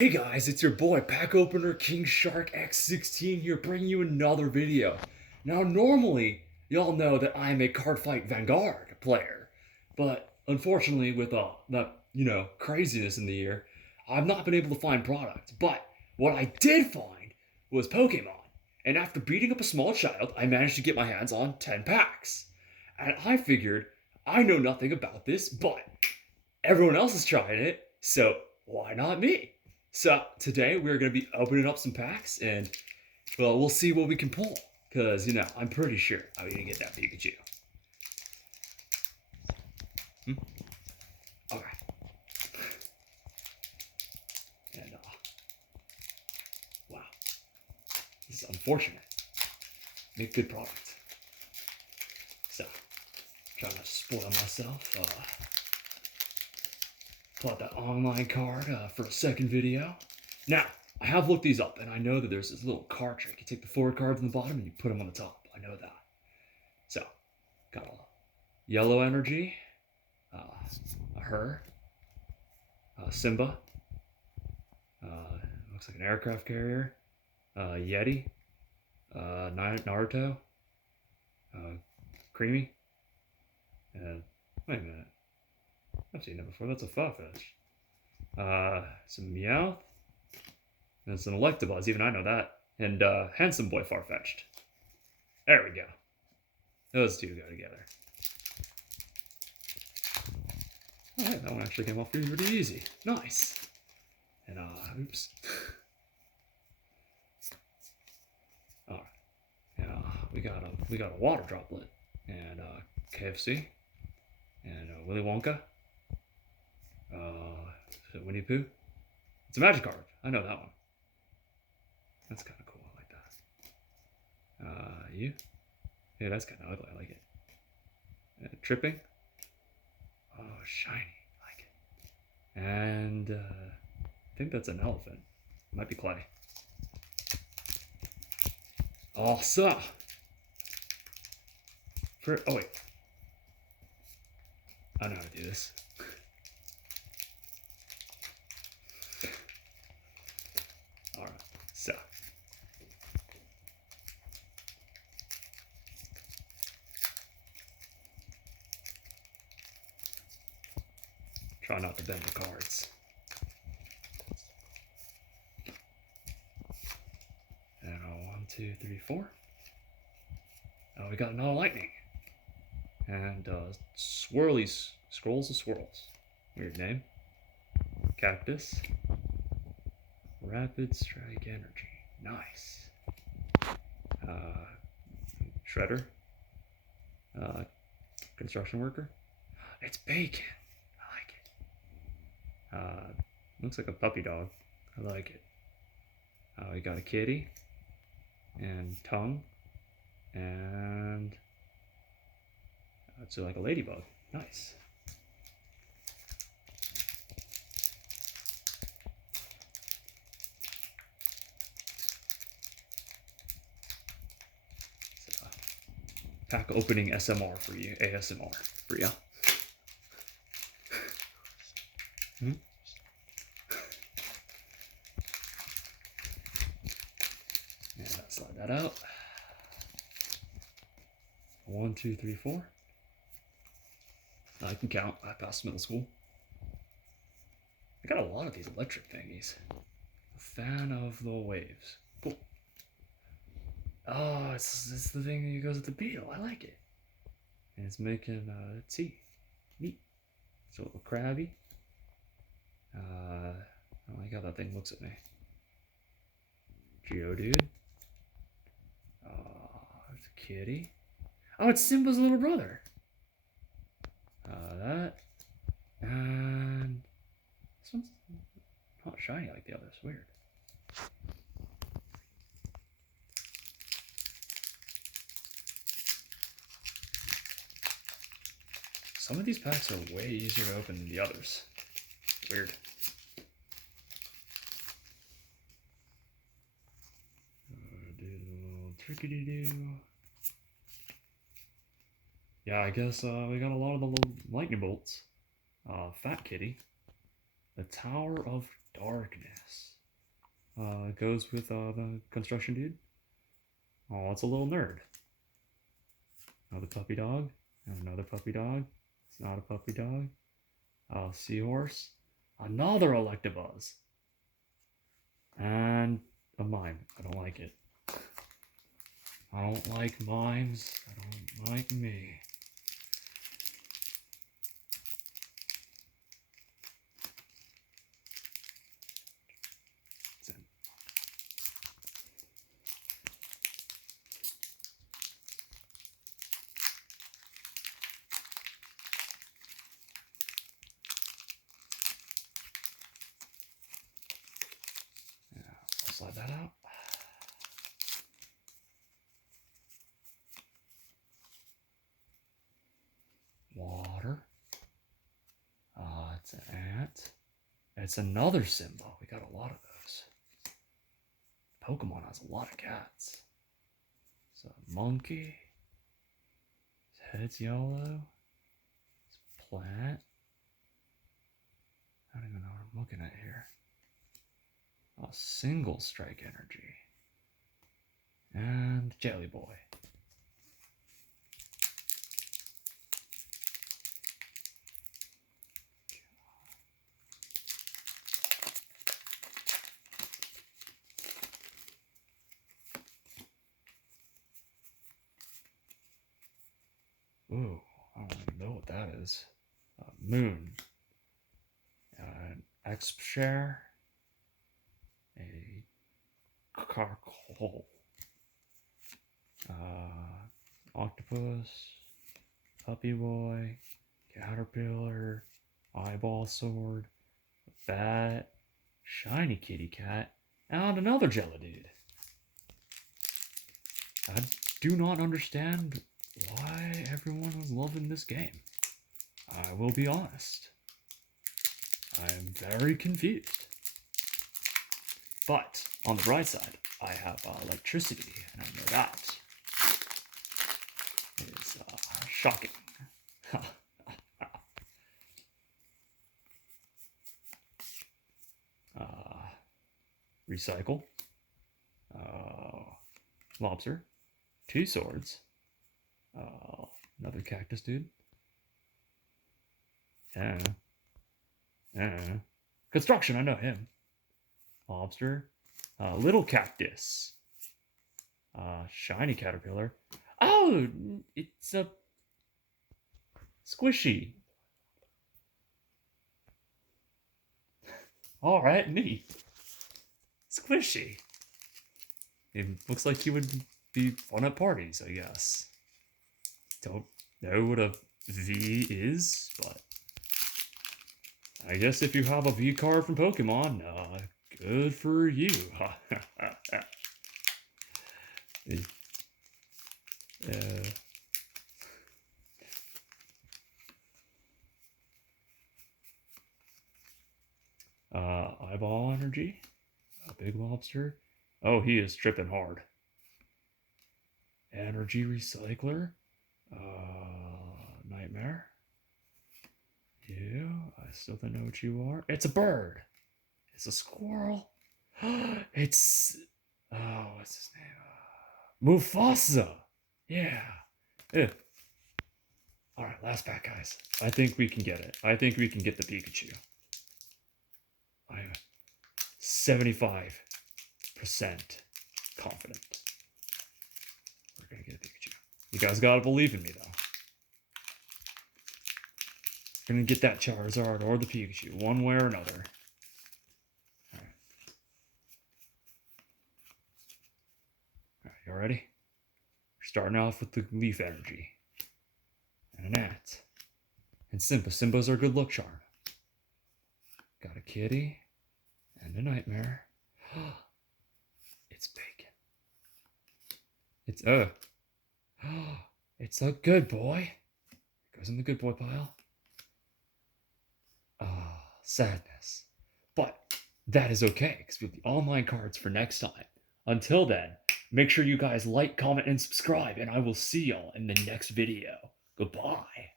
Hey guys, it's your boy Pack Opener King Shark X16 here, bringing you another video. Now, normally, y'all know that I'm a Cardfight Vanguard player, but unfortunately, with that craziness in the year, I've not been able to find product. But what I did find was Pokemon, and after beating up a small child, I managed to get my hands on 10 packs. And I figured I know nothing about this, but everyone else is trying it, so why not me? So today we're gonna be opening up some packs, and well, we'll see what we can pull. Cause I'm pretty sure I'm gonna get that Pikachu. Hmm? All right. And wow, this is unfortunate. Make good product. So, trying to spoil myself. Pull out that online card for a second video. Now, I have looked these up, and I know that there's this little card trick. You take the forward cards on the bottom and you put them on the top. I know that. So, got a yellow energy, a her, Simba, looks like an aircraft carrier, Yeti, Naruto, Creamy, and wait a minute. I've seen that before. That's a Farfetch. Some Meowth. And it's an Electabuzz. Even I know that. And Handsome Boy Farfetched. There we go. Those two go together. Oh, yeah, that one actually came off pretty easy. Nice. And oops. All right. And we got a water droplet and KFC and Willy Wonka. Winnie Pooh. It's a magic card. I know that one. That's kind of cool. I like that. You? Yeah, that's kind of ugly. I like it. Tripping. Oh, shiny. I like it. And I think that's an elephant. Might be clay. Awesome. Oh wait. I know how to do this. Alright, so. Try not to bend the cards. And 1, 2, 3, 4. Oh, we got another lightning. And Swirlies, Scrolls of Swirls. Weird name. Cactus. Rapid Strike Energy. Nice. Shredder. Construction Worker. It's bacon. I like it. Looks like a puppy dog. I like it. We got a kitty. And tongue. And it's like a ladybug. Nice. Pack opening SMR for you, ASMR for you. Hmm? And slide that out. 1, 2, 3, 4. I can count. I passed middle school. I got a lot of these electric thingies. A fan of the waves. Cool. Oh, it's the thing that goes with the beetle. I like it. And it's making tea. Neat. It's a little crabby. I like how that thing looks at me. Geodude. There's a kitty. Oh, it's Simba's little brother. That. And this one's not shiny like the others. Weird. Some of these packs are way easier to open than the others. Weird. Do the little trickety-doo. Yeah, I guess we got a lot of the little lightning bolts. Fat Kitty. The Tower of Darkness. Goes with the construction dude. Oh, it's a little nerd. Another puppy dog. And another puppy dog. It's not a puppy dog. Seahorse. Another Electabuzz. And a mime. I don't like it. I don't like mimes. I don't like me. Slide that out. Water. It's an ant. It's another Simba. We got a lot of those. Pokemon has a lot of cats. It's a monkey. His head's yellow. It's a plant. I don't even know what I'm looking at here. A single strike energy. And Jelly Boy. Ooh, I don't even know what that is. Moon. An X-Share. A Carkol. Octopus. Puppy Boy. Caterpillar. Eyeball Sword. Bat. Shiny Kitty Cat. And another Geodude. I do not understand why everyone was loving this game. I will be honest. I am very confused. But on the bright side, I have electricity, and I know that is shocking. Recycle. Lobster. 2 swords. Another cactus dude. Construction, I know him. Lobster. Little cactus. Shiny caterpillar. Oh, it's a squishy. All right, neat. Squishy. It looks like he would be fun at parties, I guess. Don't know what a V is, but I guess if you have a V card from Pokemon, good for you. Eyeball energy. A big lobster. Oh, he is tripping hard. Energy recycler. Nightmare. You. I still don't know what you are. It's a bird. It's a squirrel. It's what's his name? Mufasa. Yeah. All right, last pack, guys. I think we can get it. I think we can get the Pikachu. I'm 75% confident we're gonna get a Pikachu. You guys gotta believe in me, though. We're gonna get that Charizard or the Pikachu, one way or another. All right, you ready? We're starting off with the Leaf Energy. And an ant. And Simba. Simba's our good luck charm. Got a kitty. And a nightmare. It's bacon. It's it's a good boy. It goes in the good boy pile. Sadness. But that is okay, because we have the online cards for next time. Until then, make sure you guys like, comment, and subscribe, and I will see y'all in the next video. Goodbye.